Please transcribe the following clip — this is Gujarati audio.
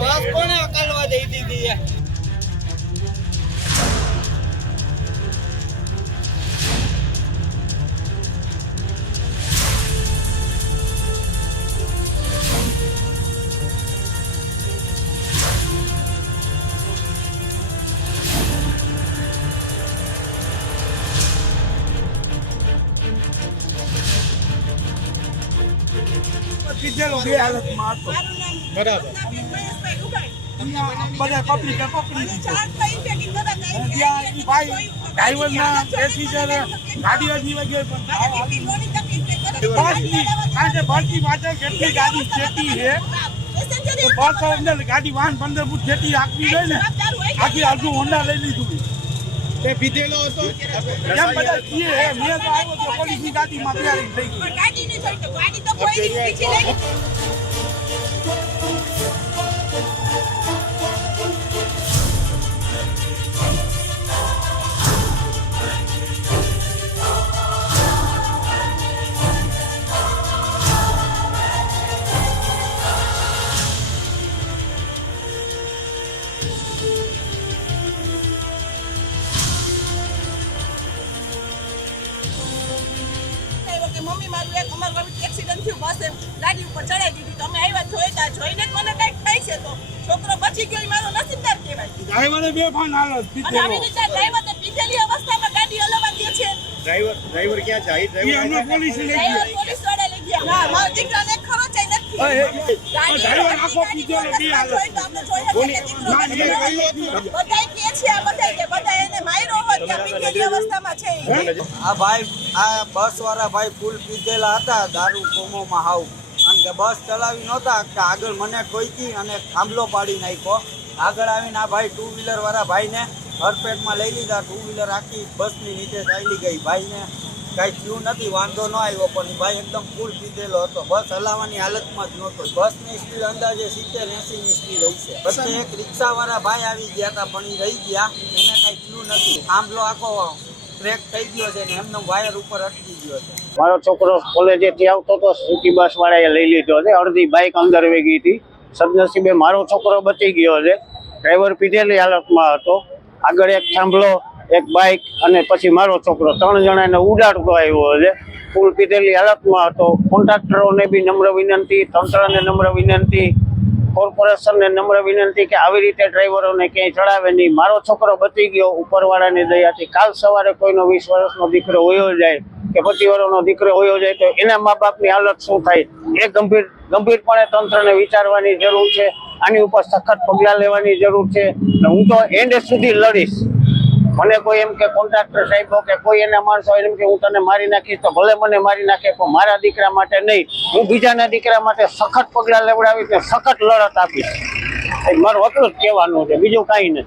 બસ કોને અકલવા દઈ દીધી પીધેલો બે હાલતમાં હતો. બરાબર. બધા પબ્લિકે પકડી દીધો. ત્યાં ઈ ભાઈ ડ્રાઈવરના પેસેન્જર ગાડી અડધી વાગે બસની આજે ભરતી માટે કેટલી ગાડી છેટી છે તો બસ અંદર ગાડી વાહન 15 ફૂટ છેટી રાખવી જોઈએ ને આખી અડધું હોન્ડા લઈ લીધું. તે પીધેલો હતો એમ બધા કીએ મેં તો આવ્યો તો પોલીસની ગાડીમાં તૈયારી થઈ ગઈ. મમ્મી મારું એક અમારું એક્સિડન્ટ થયું બસ ગાડી ઉપર ચડાવી દીધી તો અમે આવ્યા જોઈને જ મને કઈક થાય છે તો છોકરો બચી ગયો એ મારો નસીબદાર કહેવાય. ડ્રાઈવરે બેફાન હાલત પીધેલો. આવી રીતે ડ્રાઈવર ને પીધેલી અવસ્થામાં ગાડી હલાવવા દે છે. ડ્રાઈવર ક્યાં જાય? ઈ અમને પોલીસ લઈ ગઈ. ડ્રાઈવર પોલીસ વાળા લઈ ગયા. ના મારા દીકરાને ખરો છે નથી. ડ્રાઈવર આખો પીધેલો બે હાલત. બધાય કે છે આ બધાય કે બધાય એને માર્યો હોય કે પીધેલી અવસ્થામાં છે. આ ભાઈ આ બસ વાળા ભાઈ ફૂલ પીધેલા હતા દારૂ કોમોમાં હાવ અને કે બસ ચલાવી નહોતા કે આગળ મને ઠોકી અને થાંભલો પાડી નાખ્યો. આગળ આવીને આ ભાઈ 2 વ્હીલર વાળા ભાઈને હરપેટમાં લઈ લીધા. 2 વ્હીલર આખી બસની નીચે ચાલી ગઈ. ભાઈને કાંઈ થયું નથી, વાંધો ન આવ્યો પણ ભાઈ એકદમ ફૂલ પીધેલો હતો. બસ હલાવવાની હાલતમાં જ નહોતો. બસની સ્પીડ અંદાજે 70-80 ની સ્પીડ રહી છે. પછી એક રિક્ષાવાળા ભાઈ આવી ગયા હતા પણ એ રહી ગયા, એને કાંઈ થયું નથી. થાંભલો આખો ટ્રેક થઈ ગયો છે ને એમનો વાયર ઉપર અટકી ગયો છે. મારો છોકરો કોલેજેથી આવતો હતો, સિટી બસ વાળાએ લઈ લીધો છે. અડધી બાઇક અંદર વેગી હતી. સદનસીબે મારો છોકરો બચી ગયો છે. ડ્રાઈવર પીધેલી હાલતમાં હતો. આગળ એક થાંભલો, એક બાઇક અને પછી મારો છોકરો 3 જણાને ઉડાડતો આવ્યો છે. ફૂલ પીધેલી હાલતમાં હતો. કોન્ટ્રાક્ટરોને બી નમ્ર વિનંતી, તંત્રને નમ્ર વિનંતી, કોર્પોરેશનને નમ્ર વિનંતી કે આવી રીતે ડ્રાઈવરોને ક્યાંય ચડાવે નહીં. મારો છોકરો બચી ગયો ઉપરવાળાની દયાથી. કાલ સવારે કોઈનો 20 વર્ષનો દીકરો હોયો જાય કે 25 વર્ષનો દીકરો હોયો જાય તો એના મા બાપની હાલત શું થાય એ ગંભીરપણે તંત્રને વિચારવાની જરૂર છે. આની ઉપર સખત પગલાં લેવાની જરૂર છે. હું તો એન્ડ સુધી લડીશ. મને કોઈ એમ કે કોન્ટ્રાક્ટર સાહેબો કે કોઈ એના માણસો એમ કે હું તને મારી નાખીશ તો ભલે મને મારી નાખે પણ મારા દીકરા માટે નહીં. હું બીજાના દીકરા માટે સખત પગલાં લેવડાવીશ ને સખત લડત આપીશ. મારું એટલું જ કહેવાનું છે, બીજું કાંઈ નથી.